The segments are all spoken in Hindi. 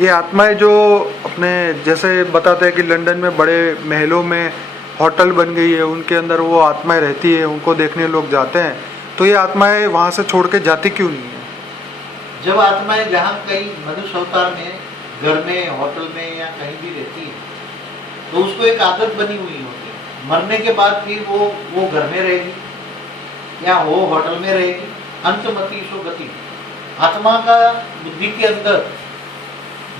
ये आत्माएं जो अपने जैसे बताते हैं कि लंदन में बड़े महलों में होटल बन गई है, उनके अंदर वो आत्माएं रहती है, उनको देखने लोग जाते हैं, तो ये आत्माएं वहाँ से छोड़ के जाती क्यों नहीं है? जब आत्माएं जहाँ कहीं मनुष्य अवतार में, घर में, होटल में या कहीं भी रहती है, तो उसको एक आदत बनी हुई होती है। मरने के बाद फिर वो घर में रहेगी या वो होटल में रहेगी। अंतमति सो गति। आत्मा का बुद्धि के अंदर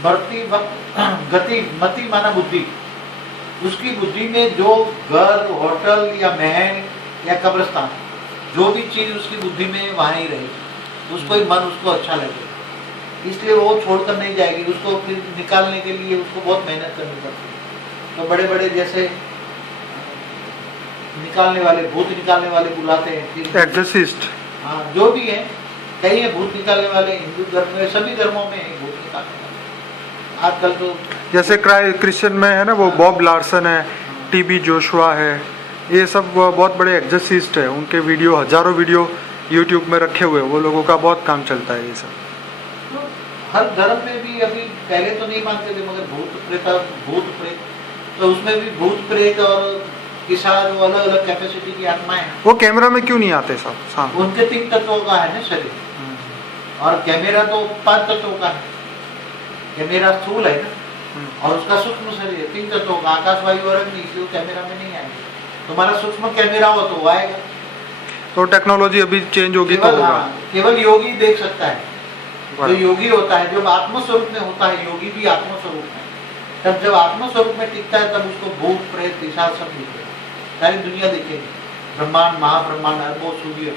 बढ़ती वक्त गति, मति माना बुद्धि, उसकी बुद्धि में जो घर, होटल या महल या कब्रिस्तान, जो भी चीज उसकी बुद्धि में वहां ही रहेगी। उसको ही मन उसको अच्छा लगेगा, इसलिए वो छोड़कर नहीं जाएगी। उसको फिर निकालने के लिए उसको बहुत मेहनत करनी पड़ती है। तो बड़े बड़े जैसे निकालने वाले, भूत निकालने वाले बुलाते हैं, एग्जॉर्सिस्ट। हाँ, जो भी है, कई है भूत निकालने वाले। हिंदू धर्म में, सभी धर्मों में है भूत निकालने वाले। आजकल तो जैसे क्रिश्चियन में है ना, वो बॉब लार्सन है, टीबी जोशुआ है, ये सब बहुत बड़े एग्जॉर्सिस्ट है। उनके वीडियो, हजारों वीडियो यूट्यूब में रखे हुए, वो लोगों का बहुत काम चलता है ये सब। तो हर धर्म में भी अभी पहले तो नहीं मानते थे, मगर भूत प्रेत, तो उसमें भी भूत प्रेत और पिशाच, वो अलग अलग कैपेसिटी की आत्माएं हैं। वो कैमरा में क्यों नहीं आते सब सामने? उनके 3 तत्वों का है ना शरीर, और कैमरा तो 5 तत्वों का है। कैमरा स्थूल है ना, और उसका सूक्ष्म शरीर है 3 तत्वों का, आकाश, वायु और अग्नि, इसलिए कैमरा में नहीं आएगा। तुम्हारा सूक्ष्म कैमरा हो तो वो आएगा। तो टेक्नोलॉजी अभी चेंज होगी तो होगा। केवल योगी देख सकता है। जो योगी होता है, जब आत्मस्वरूप में होता है, योगी भी आत्मस्वरूप में, तब जब आत्मस्वरूप में टिकता है, तब उसको भूत प्रेत पिशाच सब दिखेगा, सारी दुनिया दिखेगी। ब्रह्मांड, महाब्रह्मांड, अरबों सूर्य,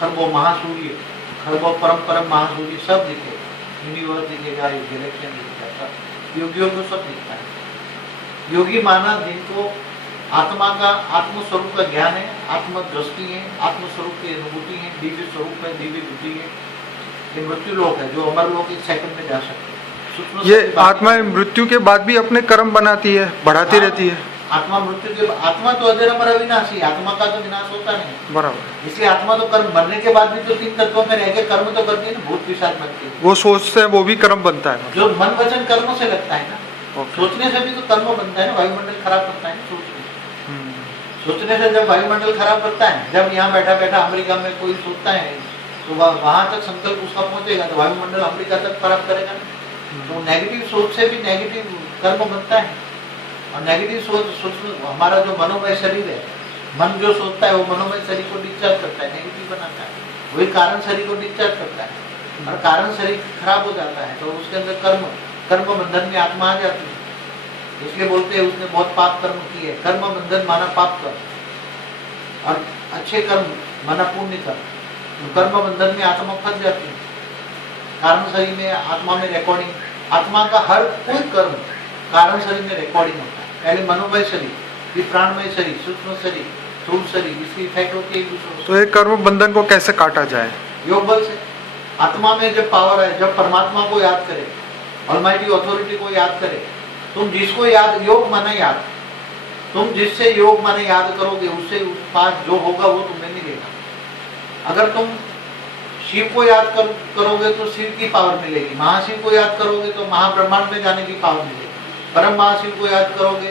खरबों महासूर्य, खरबों परम महासूर्य, सब दिखेगा। यूनिवर्स दिखेगा, गैलेक्सी दिखेगा, सब योगियों को सब दिखता है। योगी माना जिनको आत्मा का, आत्मस्वरूप का ज्ञान है, आत्मदृष्टि है, आत्मस्वरूप की अनुभूति है, दिव्य स्वरूप है, दिव्य बुद्धि है। ये मृत्यु लोक है, जो अमर लोक 1 सेकंड में जा सकते हैं। ये आत्मा मृत्यु के बाद भी अपने कर्म बनाती है, बढ़ाती रहती है। आत्मा मृत्यु के, आत्मा तो अजर अमर अविनाशी, आत्मा का तो विनाश होता नहीं। बराबर। इसलिए आत्मा तो कर्म, मरने के बाद भी तो 3 तत्वों में रह के कर्म तो करती है ना, भूत पिशाच बनती है। वो सोचते हैं, वो भी कर्म बनता है। जो मन वचन कर्म से लगता है ना, सोचने से भी तो कर्म बनता है ना। वायुमंडल खराब करता है ना सोचने से। जब वायुमंडल खराब करता है, जब यहाँ बैठा बैठा अमेरिका में कोई सोचता है, तो वहां तक संकल्प उसका पहुंचेगा, तो वायुमंडल अमेरिका तक खराब करेगा। तो नेगेटिव सोच से भी नेगेटिव कर्म बनता है। और नेगेटिव सोच हमारा जो मनोमय शरीर है, मन जो सोचता है वो मनोमय शरीर को डिस्चार्ज करता है, नेगेटिव बनाता है। वही कारण शरीर को डिस्चार्ज करता है, और कारण शरीर खराब हो जाता है, तो उसके अंदर कर्म बंधन में आत्मा आ जाती है। इसलिए बोलते हैं उसने बहुत पाप कर्म किए। कर्म बंधन माना पाप कर्म, और अच्छे कर्म माना पुण्य कर्म। तो कर्म बंधन में आत्मा फंस जाती है। कारण शरीर में, आत्मा में रिकॉर्डिंग, आत्मा का हर कोई कर्म कारण शरीर में रिकॉर्डिंग होता है। पहले मनोमय शरीर, फिर प्राणमय शरीर, सूक्ष्म शरीर, स्थूल शरीर, इसकी इफेक्ट होती है दूसरों। तो एक कर्म बंधन को कैसे काटा जाए? योग बल से। आत्मा में जब पावर है, जब परमात्मा को याद करे, ऑलमाइटी अथॉरिटी को याद करे, तुम जिसको याद, योग माने याद, तुम जिससे योग माने याद करोगे, उससे पास जो होगा वो तुम्हें मिलेगा। अगर तुम शिव को याद करोगे तो शिव की पावर मिलेगी। महाशिव को याद करोगे तो महाब्रह्मांड में जाने की पावर मिलेगी। परम महाशिव को याद करोगे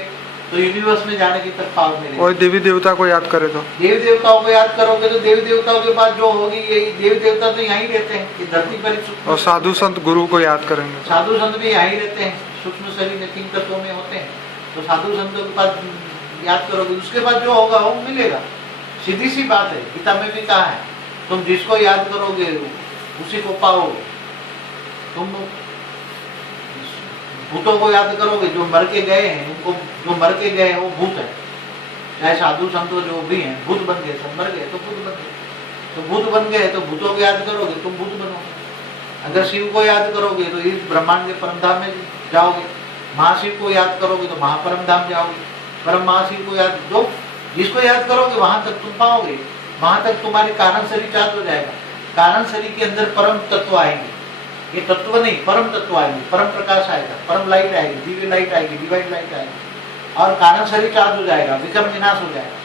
तो यूनिवर्स में जाने की तक पावर मिलेगी। और देवी देवता को याद करे तो, देवी देवताओं को याद करोगे तो देवी देवताओं के बाद जो होगी, यही देवी देवता तो यहीं रहते हैं कि धरती पर। और साधु संत गुरु को याद करेंगे, साधु संत भी यहीं रहते हैं, सूक्ष्म शरीर में 3 तत्वों में होते हैं। तो साधु संतों के पास याद करोगे, उसके बाद जो होगा वो मिलेगा। सीधी सी बात है, गीता में भी कहा है, तुम जिसको याद करोगे उसी को पाओगे। तुम भूतों को याद करोगे, जो मर के गए हैं, उनको, जो मर के गए हैं वो भूत है। चाहे साधु संतों जो भी हैं, भूत बन गए, सब मर गए तो भूत बन गए। तो भूत बन गए तो भूतों को याद करोगे, तुम भूत बनोगे। अगर शिव को याद करोगे तो इस ब्रह्मांड के परम धाम में जाओगे। महाशिव को याद करोगे तो महापरम धाम जाओगे। परम महाशिव को याद, जो जिसको याद करोगे वहां तक तुम पाओगे। वहां तक तुम्हारे कारण शरीर चार्ज हो जाएगा। कारण शरीर के अंदर परम तत्व आएंगे। ये तत्व नहीं, परम तत्व आएंगे, परम प्रकाश आएगा, परम लाइट आएगी, दिव्य लाइट आएगी, डिवाइन लाइट आएगी, और कारण शरीर चार्ज हो जाएगा, विक्रम विनाश हो जाएगा,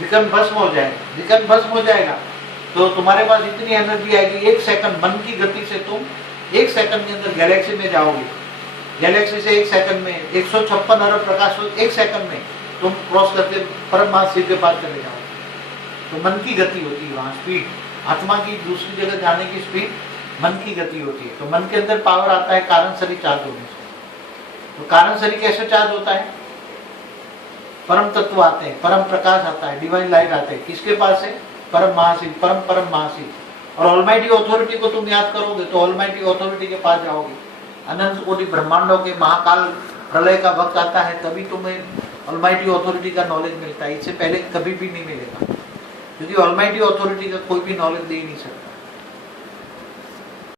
विक्रम भस्म हो जाएगा। विक्रम भस्म हो जाएगा तो तुम्हारे पास इतनी एनर्जी आएगी, 1 सेकंड मन की गति से तुम एक सेकंड के अंदर गैलेक्सी में जाओगे, गैलेक्सी से एक सेकंड में 156 अरब प्रकाश एक सेकंड में तुम क्रॉस करके परम महाशिव के पास चले जाओगे। तो मन की गति होती है वहाँ, स्पीड, आत्मा की दूसरी जगह जाने की स्पीड मन की गति होती है। तो मन के अंदर पावर आता है कारण शरीर चार्ज होने से। तो कारण शरीर कैसे चार्ज होता है? परम तत्व आते हैं, परम प्रकाश आता है, डिवाइन लाइट आते हैं। किसके पास है? परम महाशिव, परम परम महाशिव। और ऑलमाइटी अथॉरिटी को तुम याद करोगे तो ऑलमाइटी अथॉरिटी के पास जाओगे। अनंत कोटि ब्रह्मांडों के महाकाल प्रलय का वक्त आता है तभी तुम्हें ऑलमाइटी अथॉरिटी का नॉलेज मिलता है, इससे पहले कभी भी नहीं मिलेगा, क्योंकि ऑलमाइटी अथॉरिटी का कोई भी नॉलेज दे ही नहीं सकता।